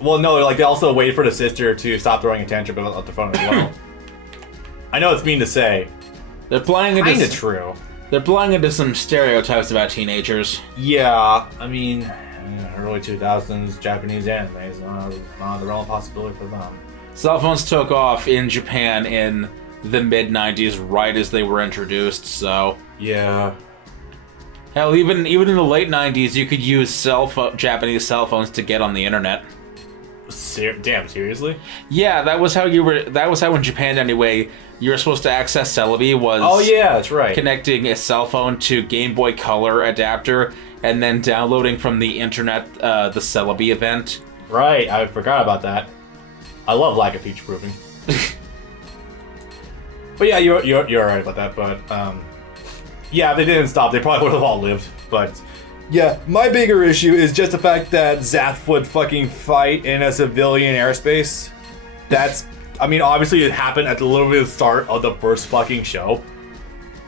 Well, no, like they also wait for the sister to stop throwing a tantrum about the phone as well. I know it's mean to say. They're playing into Kinda true. They're playing into some stereotypes about teenagers. Yeah, I mean, early 2000s Japanese anime is not the realm of possibility for them. Cell phones took off in Japan in the mid-90s, right as they were introduced, so... Yeah. Hell, even in the late 90s, you could use Japanese cell phones to get on the internet. Damn, seriously? Yeah, that was how in Japan anyway, you were supposed to access Celebi was... Oh yeah, that's right. Connecting a cell phone to Game Boy Color adapter, and then downloading from the internet the Celebi event. Right, I forgot about that. I love lack of feature proofing. But yeah, you're right about that, but yeah, if they didn't stop, they probably would have all lived, but... Yeah, my bigger issue is just the fact that Zaph would fucking fight in a civilian airspace. That's... I mean, obviously it happened at the little bit of the start of the first fucking show.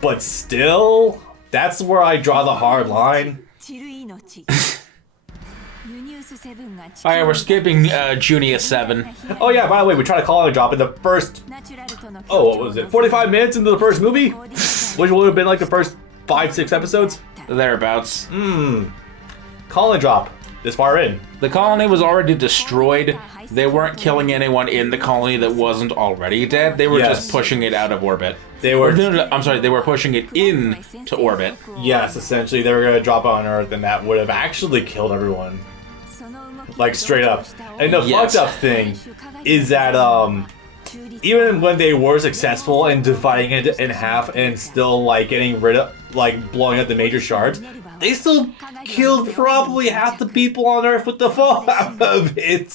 But still, that's where I draw the hard line. Alright, we're skipping Junia 7. Oh yeah, by the way, we tried to call it a drop in the first... Oh, what was it? 45 minutes into the first movie? Which would have been like the first 5-6 episodes? Thereabouts. Call and drop. This far in. The colony was already destroyed. They weren't killing anyone in the colony that wasn't already dead. They were just pushing it out of orbit. They were... I'm sorry, they were pushing it into orbit. Yes, essentially, they were going to drop on Earth, and that would have actually killed everyone. Like, straight up. And the fucked up thing is that, even when they were successful in dividing it in half and still, like, getting rid of, like, blowing up the major shards, they still killed probably half the people on Earth with the fallout of it.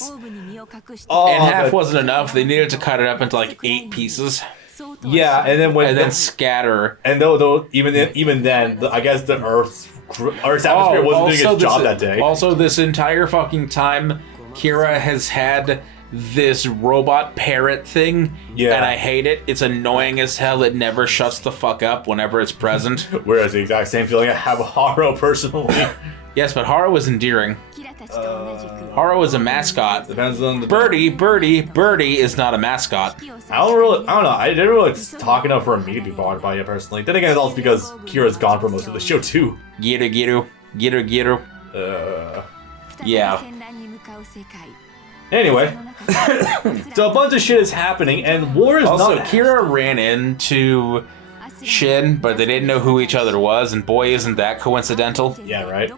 Oh, and half wasn't enough. They needed to cut it up into, like, 8 pieces. Yeah, and then scatter. And though even then, I guess the Earth's atmosphere wasn't doing its job that day. Also, this entire fucking time, Kira has had this robot parrot thing, and I hate it. It's annoying as hell. It never shuts the fuck up whenever it's present. Whereas the exact same feeling I have with Haro personally. Yes, but Haro was endearing. Haro is a mascot. Depends on the... Birdie is not a mascot. I don't know. I didn't really talk enough for me to be bothered by it personally. Then again, it's also because Kira's gone for most of the show too. Giru. Yeah. Anyway, so a bunch of shit is happening, and war is also, not... Kira ran into Shin, but they didn't know who each other was, and boy, isn't that coincidental. Yeah, right?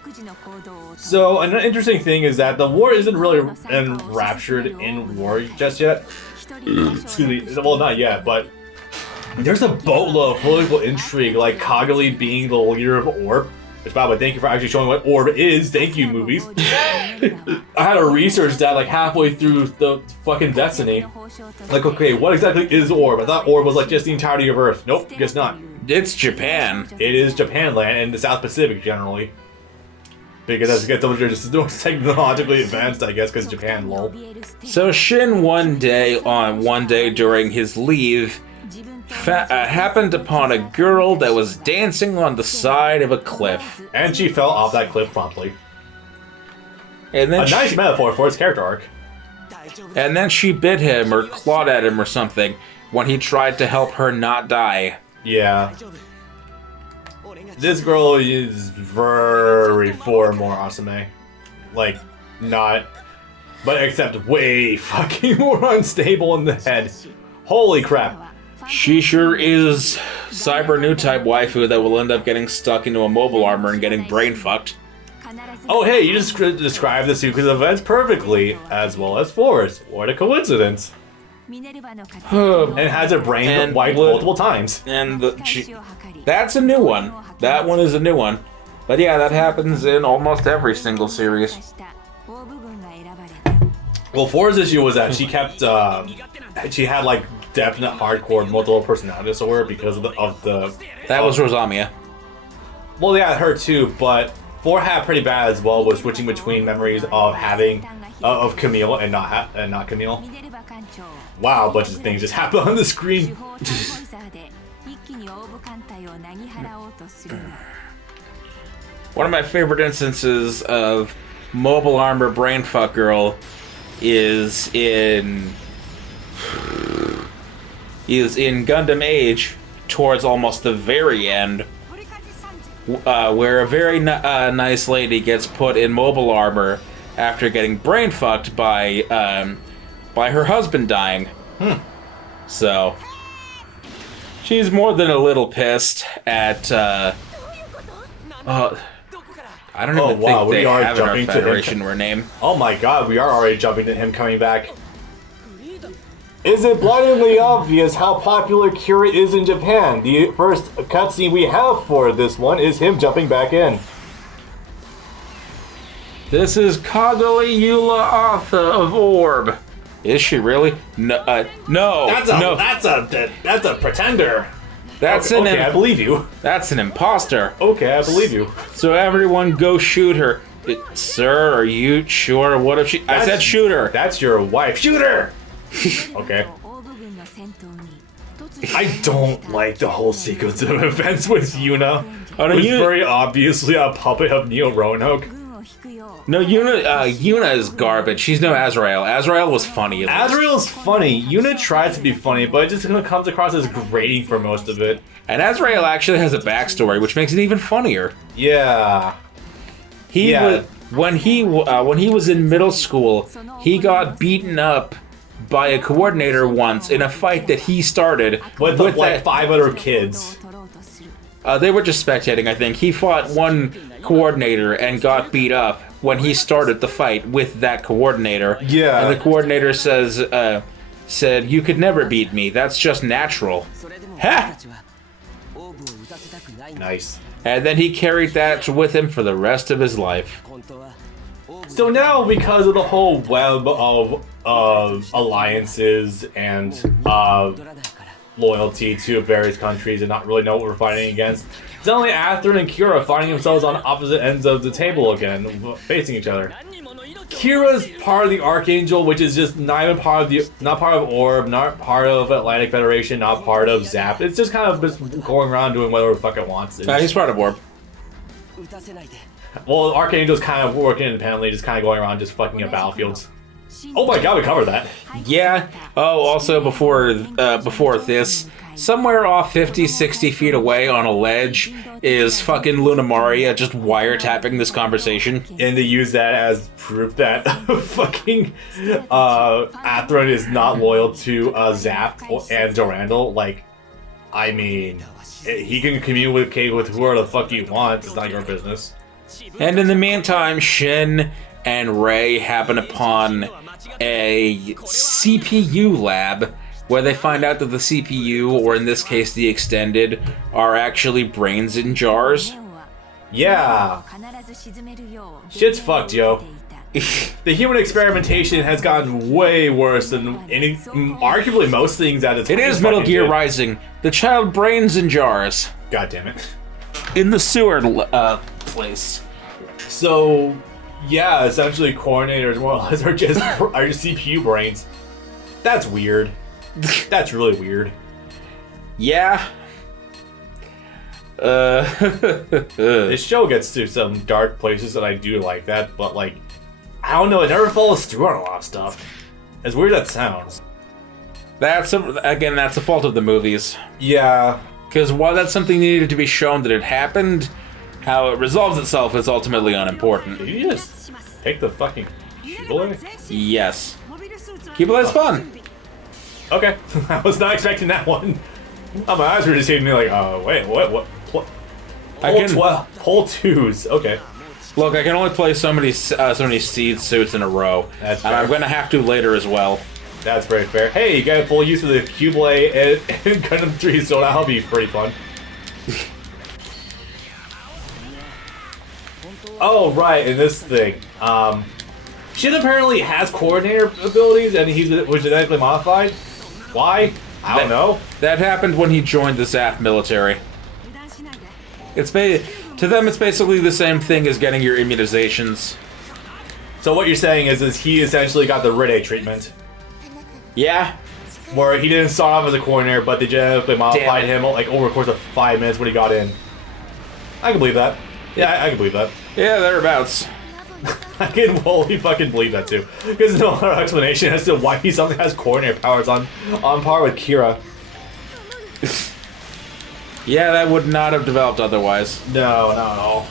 So, an interesting thing is that the war isn't really enraptured in war just yet. Excuse me. Well, not yet, but there's a boatload of political intrigue, like Kagali being the leader of Orb. Which, by the way, thank you for actually showing what Orb is. Thank you, movies. I had to research that like halfway through the fucking Destiny. Like, okay, what exactly is Orb? I thought Orb was like just the entirety of Earth. Nope, guess not. It's Japan. It is Japanland and the South Pacific generally. Because as it gets over there, just technologically advanced, I guess, because Japan, lol. So Shin one day during his leave happened upon a girl that was dancing on the side of a cliff. And she fell off that cliff promptly. And then a nice metaphor for his character arc. And then she bit him or clawed at him or something when he tried to help her not die. Yeah. This girl is very Four Murasame. Like, not... But except way fucking more unstable in the head. Holy crap. She sure is cyber new type waifu that will end up getting stuck into a mobile armor and getting brain fucked. Oh hey, you just described the sequence of events perfectly, as well as Force. What a coincidence. And has her brain wiped multiple times. And that's a new one. That one is a new one. But yeah, that happens in almost every single series. Well, Force's issue was that she kept, she had like definite hardcore multiple personality disorder because of the that was Rosamia. Well, yeah, her too, but Four had pretty bad as well, was switching between memories of having of Camille and not Camille. Wow, a bunch of things just happened on the screen. One of my favorite instances of mobile armor brainfuck girl is in Gundam Age towards almost the very end, where a very nice lady gets put in mobile armor after getting brain fucked by her husband dying. So she's more than a little pissed at. I don't even think they have in our Federation or name. Oh my god, we are already jumping to him coming back. Is it blindingly obvious how popular Kira is in Japan? The first cutscene we have for this one is him jumping back in. This is Kagali Eula Atha of Orb. Is she really? No. No. That's a pretender. Okay, I believe you. That's an imposter. Okay, I believe you. So everyone go shoot her. Sir, are you sure? What if she... I said shoot her. That's your wife. Shoot her! Okay. I don't like the whole sequence of events with Yuna. Who's very obviously a puppet of Neo Roanoke. No, Yuna is garbage. She's no Azrael. Azrael was funny. Azrael's funny. Yuna tries to be funny, but it just comes across as grating for most of it. And Azrael actually has a backstory, which makes it even funnier. Yeah. When he was in middle school, he got beaten up by a coordinator once in a fight that he started with like 5 other kids. They were just spectating, I think. He fought one coordinator and got beat up when he started the fight with that coordinator. Yeah. And the coordinator said, "You could never beat me. That's just natural." Ha! Nice. And then he carried that with him for the rest of his life. So now, because of the whole web of alliances and loyalty to various countries and not really know what we're fighting against, it's only Atherin and Kira finding themselves on opposite ends of the table again, facing each other. Kira's part of the Archangel, which is just not even part of Orb, not part of Atlantic Federation, not part of Zap. It's just kind of just going around doing whatever the fuck it wants. He's part of Orb. Well, Archangel's kind of working independently, just kind of going around just fucking up battlefields. Oh my god, we covered that. Yeah. Oh, also before this, somewhere off 50, 60 feet away on a ledge is fucking Luna Maria just wiretapping this conversation. And they use that as proof that fucking Atherin is not loyal to Zap and Durandal. Like, I mean, he can communicate with whoever the fuck he wants. It's not your business. And in the meantime, Shin and Rei happen upon a CPU lab where they find out that the CPU, or in this case the extended, are actually brains in jars. Yeah. Shit's fucked, yo. The human experimentation has gotten way worse than arguably most things at its time. It is Metal Gear Rising. The child brains in jars. God damn it. In the sewer place. So, yeah, essentially coordinators more or less are just CPU brains. That's weird. That's really weird. Yeah. This show gets to some dark places and I do like that, but like, I don't know, it never follows through on a lot of stuff. As weird as that sounds. That's a fault of the movies. Yeah. Because while that's something that needed to be shown that it happened, how it resolves itself is ultimately unimportant. Did you just take the fucking Cubile? Yes. Cubile is fun. Okay. I was not expecting that one. Oh, my eyes were just hitting me like, wait, what? Pull twos. Okay. Look, I can only play so many seed suits in a row. That's fair. And I'm going to have to later as well. That's very fair. Hey, you got full use of the Cubile and Gundam 3, so that'll be pretty fun. Oh, right, and this thing. Shin apparently has coordinator abilities, and he was genetically modified. Why? I don't know. That happened when he joined the Zap military. To them, it's basically the same thing as getting your immunizations. So what you're saying is he essentially got the Ride treatment. Yeah. Where he didn't start off as a coordinator, but they genetically modified him like over the course of 5 minutes when he got in. I can believe that. Yeah, I can believe that. Yeah, thereabouts. I can wholly fucking believe that too. Because no other explanation as to why he suddenly has coordinator powers on par with Kira. Yeah, that would not have developed otherwise. No, not at all.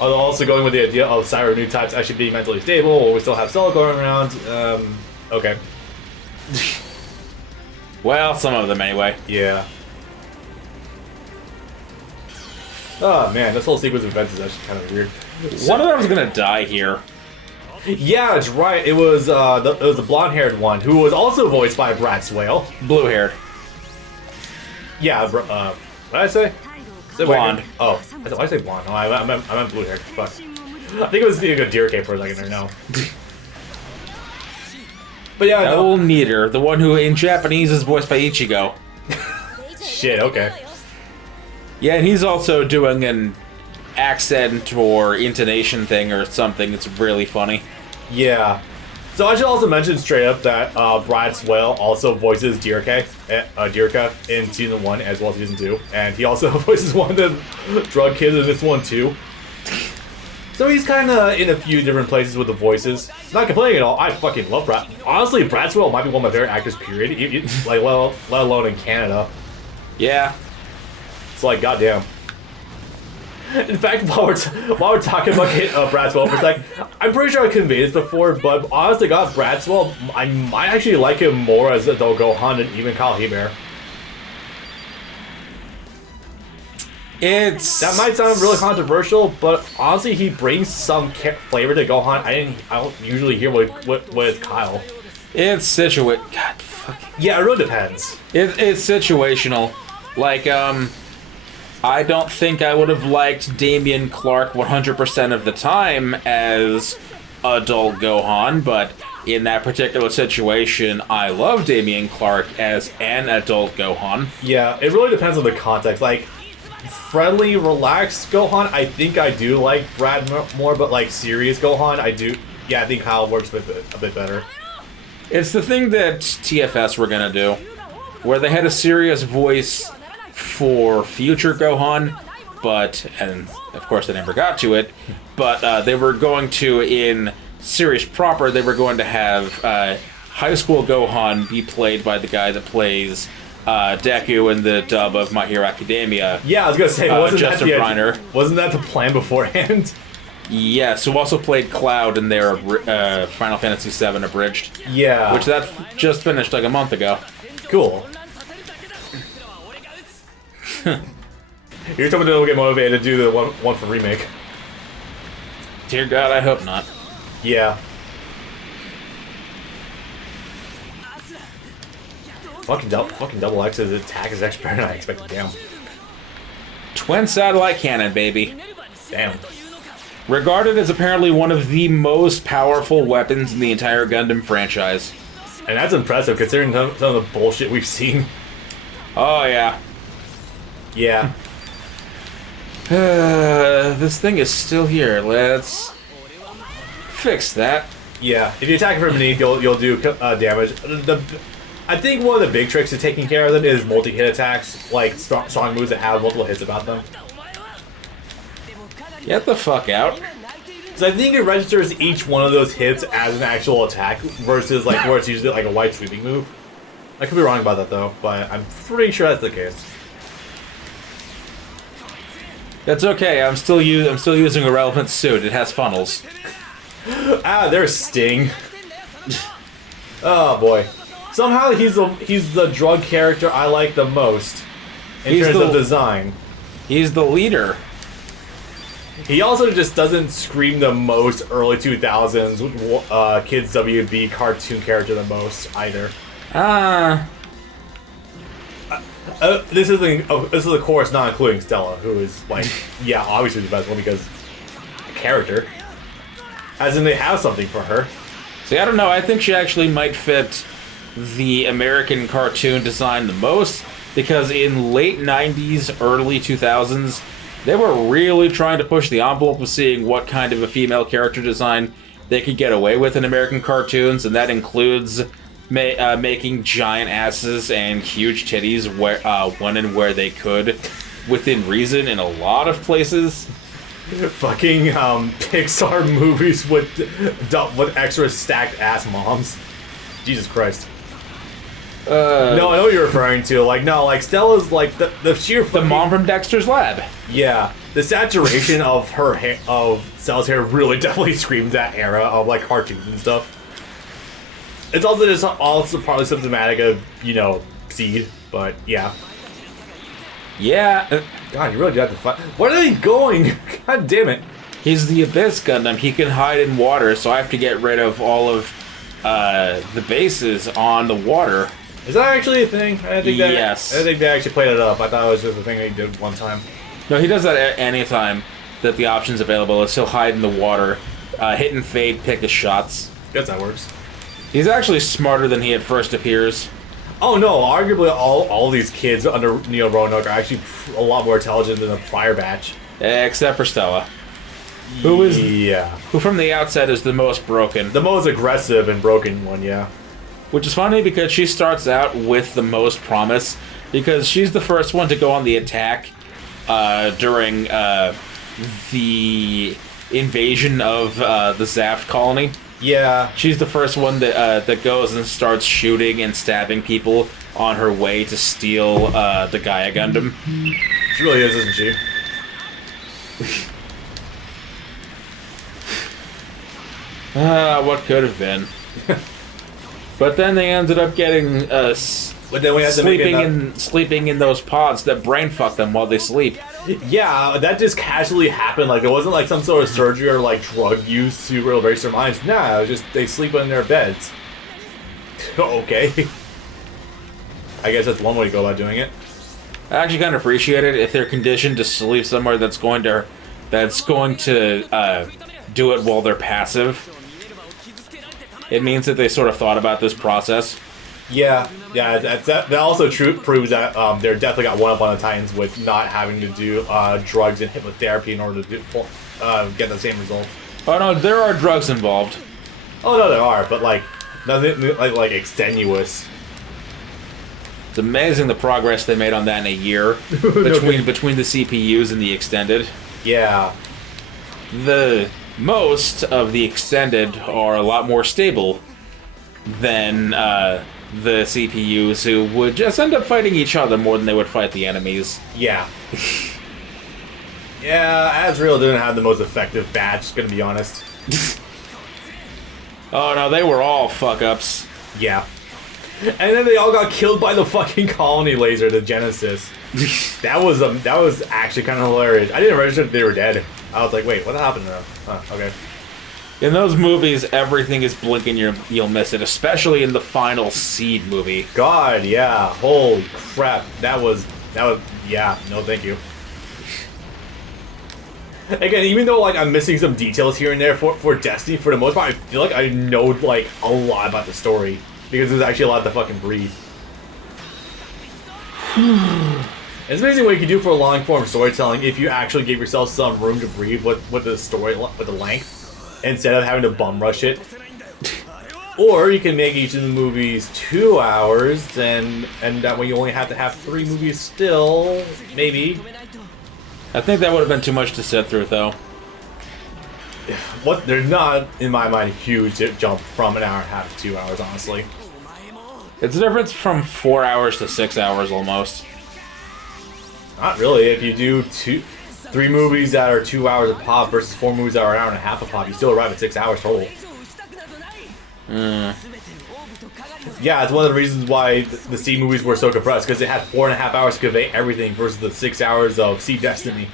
Although also going with the idea of cyber new types actually being mentally stable, or we still have Cell going around. Okay. Well, some of them anyway. Yeah. Oh man, this whole sequence of events is actually kind of weird. One of them was gonna die here. Yeah, that's right. It was the blonde-haired one who was also voiced by Brad Swale. Blue-haired. Yeah. What did I say? Blonde. Oh, why did I say blonde? Oh, I meant blue-haired. Fuck. I think it was being a deer cape for a second there. No. But yeah, no. Neater, the one who in Japanese is voiced by Ichigo. Shit. Okay. Yeah, and he's also doing an accent or intonation thing or something. It's really funny. Yeah. So I should also mention straight up that Brad Swale also voices Dirka in Season 1 as well as Season 2. And he also voices one of the drug kids in this one too. So he's kind of in a few different places with the voices. Not complaining at all. I fucking love Brad. Honestly, Brad Swale might be one of my favorite actors, period. Like, let alone in Canada. Yeah. It's like, goddamn. In fact, while we're talking about Brad Swale for a sec, I'm pretty sure I conveyed this before, but honestly, God, Brad Swale, I might actually like him more as Adult Gohan than even Kyle Hebert. That might sound really controversial, but honestly, he brings some flavor to Gohan I don't usually hear with Kyle. It's God, fucking. Yeah, it really depends. It's situational. Like, I don't think I would have liked Damian Clark 100% of the time as Adult Gohan, but in that particular situation, I love Damian Clark as an Adult Gohan. Yeah, it really depends on the context. Like, friendly, relaxed Gohan, I think I do like Brad more, but like serious Gohan, I do. Yeah, I think Kyle works a bit better. It's the thing that TFS were gonna do, where they had a serious voice for future Gohan, and of course they never got to it, but they were going to, in series proper, they were going to have high school Gohan be played by the guy that plays Deku in the dub of My Hero Academia. Yeah, I was gonna say, Justin Briner. Wasn't that the plan beforehand? Yes, who also played Cloud in their Final Fantasy VII Abridged. Yeah. Which that just finished like a month ago. Cool. You're telling me to get motivated to do the one for remake. Dear God, I hope not. Yeah. Fucking Double X's attack is actually better than I expected. Damn. Twin satellite cannon, baby. Damn. Regarded as apparently one of the most powerful weapons in the entire Gundam franchise. And that's impressive considering some of the bullshit we've seen. Oh, yeah. Yeah. This thing is still here. Let's fix that. Yeah. If you attack from beneath, you'll do damage. I think one of the big tricks to taking care of them is multi-hit attacks, like strong moves that have multiple hits about them. Get the fuck out. So I think it registers each one of those hits as an actual attack versus like where it's usually like a wide sweeping move. I could be wrong about that though, but I'm pretty sure that's the case. That's okay. I'm still using a relevant suit. It has funnels. There's Sting. Oh boy. Somehow he's the drug character I like the most in terms of design. He's the leader. He also just doesn't scream the most early 2000s kids WB cartoon character the most either. This is of course not including Stella, who is like, yeah, obviously the best one because character. As in they have something for her. See, I don't know. I think she actually might fit the American cartoon design the most because in late 90s, early 2000s, they were really trying to push the envelope of seeing what kind of a female character design they could get away with in American cartoons, and that includes making giant asses and huge titties when and where they could, within reason in a lot of places. fucking Pixar movies with extra stacked ass moms. Jesus Christ. No, I know what you're referring to. Like, no, like Stella's like the sheer the mom from Dexter's Lab. Yeah, the saturation of her hair, of Stella's hair, really definitely screams that era of like cartoons and stuff. It's also just partly symptomatic of, you know, Seed, but yeah. Yeah. God, you really do have to fight. Where are they going? God damn it. He's the Abyss Gundam. He can hide in water, so I have to get rid of all of the bases on the water. Is that actually a thing? I didn't think that. Yes. I didn't think they actually played it up. I thought it was just a thing they did one time. No, he does that at any time that the option's available. Is he'll hide in the water, hit and fade, pick his shots. Guess that works. He's actually smarter than he at first appears. Oh no, arguably all these kids under Neo Roanoke are actually a lot more intelligent than the prior batch. Except for Stella. Who from the outset is the most broken. The most aggressive and broken one, yeah. Which is funny because she starts out with the most promise, because she's the first one to go on the attack during the invasion of the Zaft colony. Yeah. She's the first one that goes and starts shooting and stabbing people on her way to steal the Gaia Gundam. She really is, isn't she? What could have been. But then they ended up getting But then we had sleeping in those pods that brain fuck them while they sleep. Yeah, that just casually happened. Like, it wasn't like some sort of surgery or like drug use to erase their minds. Nah, it was just they sleep in their beds. Okay. I guess that's one way to go about doing it. I actually kind of appreciate it if they're conditioned to sleep somewhere that's going to do it while they're passive. It means that they sort of thought about this process. Yeah, that also proves that they're definitely got one up on the Titans with not having to do drugs and hypnotherapy in order to get the same result. Oh no, there are drugs involved. Oh no, there are, but like nothing like extenuous. It's amazing the progress they made on that in a year between the CPUs and the extended. Yeah. The most of the extended are a lot more stable than the CPUs, who would just end up fighting each other more than they would fight the enemies. Yeah. Yeah, Azrael didn't have the most effective batch, gonna be honest. Oh no, they were all fuck-ups. Yeah. And then they all got killed by the fucking colony laser, the Genesis. That was actually kind of hilarious. I didn't register that they were dead. I was like, wait, what happened to them? Okay. In those movies, everything is blinking, you'll miss it, especially in the final Seed movie. God, yeah. Holy crap. That was, yeah, no thank you. Again, even though like I'm missing some details here and there for Destiny, for the most part, I feel like I know like a lot about the story. Because there's actually a lot to fucking breathe. It's amazing what you can do for long-form storytelling if you actually give yourself some room to breathe with the story, with the length, instead of having to bum rush it. Or you can make each of the movies 2 hours, and that way you only have to have 3 movies still, maybe. I think that would have been too much to sit through, though. There's not, in my mind, a huge jump from an hour and a half to 2 hours, honestly. It's a difference from 4 hours to 6 hours, almost. Not really. If you do 3 movies that are 2 hours a pop versus 4 movies that are an hour and a half a pop, you still arrive at 6 hours total. Yeah, it's one of the reasons why the Seed movies were so compressed, because they had 4.5 hours to convey everything versus the 6 hours of Seed Destiny.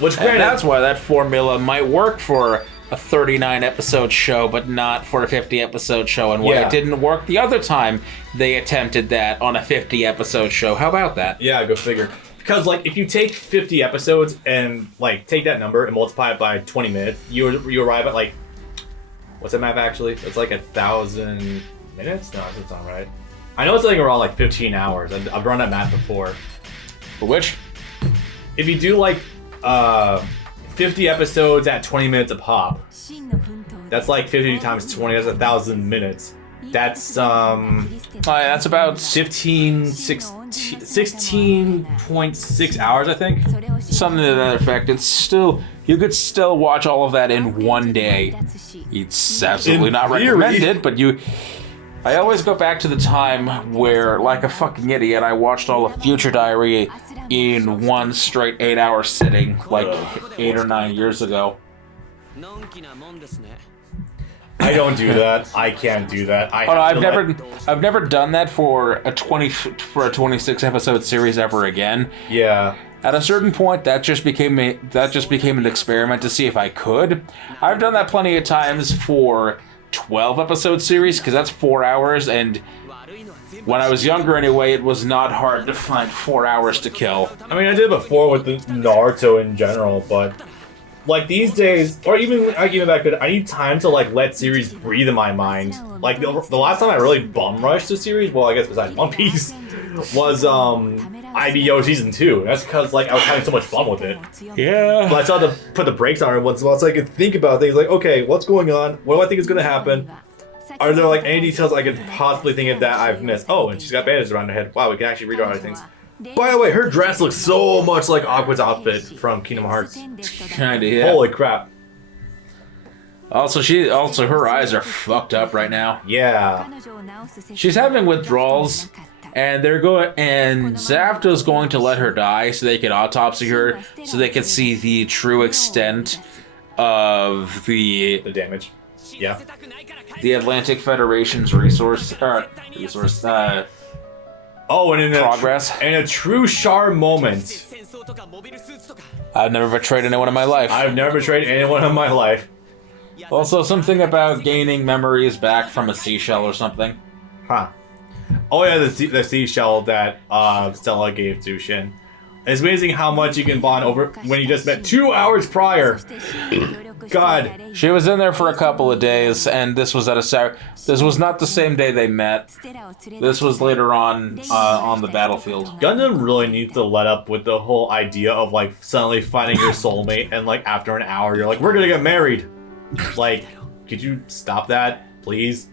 Which, granted, and that's why that formula might work for a 39-episode show, but not for a 50-episode show, and why it didn't work the other time they attempted that on a 50-episode show. How about that? Yeah, go figure. Because, like, if you take 50 episodes and, like, take that number and multiply it by 20 minutes, you arrive at, like, what's that map, actually? It's, like, 1,000 minutes? No, that's not right. I know it's, like, around, like, 15 hours. I've run that math before. For which? If you do, like, 50 episodes at 20 minutes a pop, that's like 50 times 20, that's 1,000 minutes. That's that's about 16 16.6 hours, I think. Something to that effect. It's still, you could still watch all of that in one day. It's absolutely not recommended, but I always go back to the time where, like a fucking idiot, I watched all of Future Diary in one straight 8-hour sitting, like 8 or 9 years ago. I don't do that. I can't do that. I've never done that for a 26 episode series ever again. Yeah. At a certain point, that just became an experiment to see if I could. I've done that plenty of times for 12 episode series, because that's 4 hours, and when I was younger anyway, it was not hard to find 4 hours to kill. I mean, I did it before with the Naruto in general, but like these days, or even back then, I need time to like let series breathe in my mind. Like the last time I really bum rushed a series, well, I guess besides One Piece, was IBO season 2. That's because like I was having so much fun with it. Yeah. But I still had to put the brakes on it once in a while so I could think about things like, okay, what's going on? What do I think is going to happen? Are there like any details I could possibly think of that I've missed? Oh, and she's got bandages around her head. Wow, we can actually read other things. By the way, her dress looks so much like Aqua's outfit from Kingdom Hearts. Kinda, yeah. Holy crap. Also, her eyes are fucked up right now. Yeah. She's having withdrawals, and Zapdo's going to let her die so they can autopsy her, so they can see the true extent of the damage. Yeah. The Atlantic Federation's oh, and in progress. In a true Char moment. I've never betrayed anyone in my life. I've never betrayed anyone in my life. Also, something about gaining memories back from a seashell or something. Huh. Oh yeah, the seashell that Stella gave to Shin. It's amazing how much you can bond over when you just met 2 hours prior. God. She was in there for a couple of days, and this was this was not the same day they met. This was later on the battlefield. Gundam really needs to let up with the whole idea of like suddenly finding your soulmate, and like after an hour you're like, we're gonna get married. Like, could you stop that, please?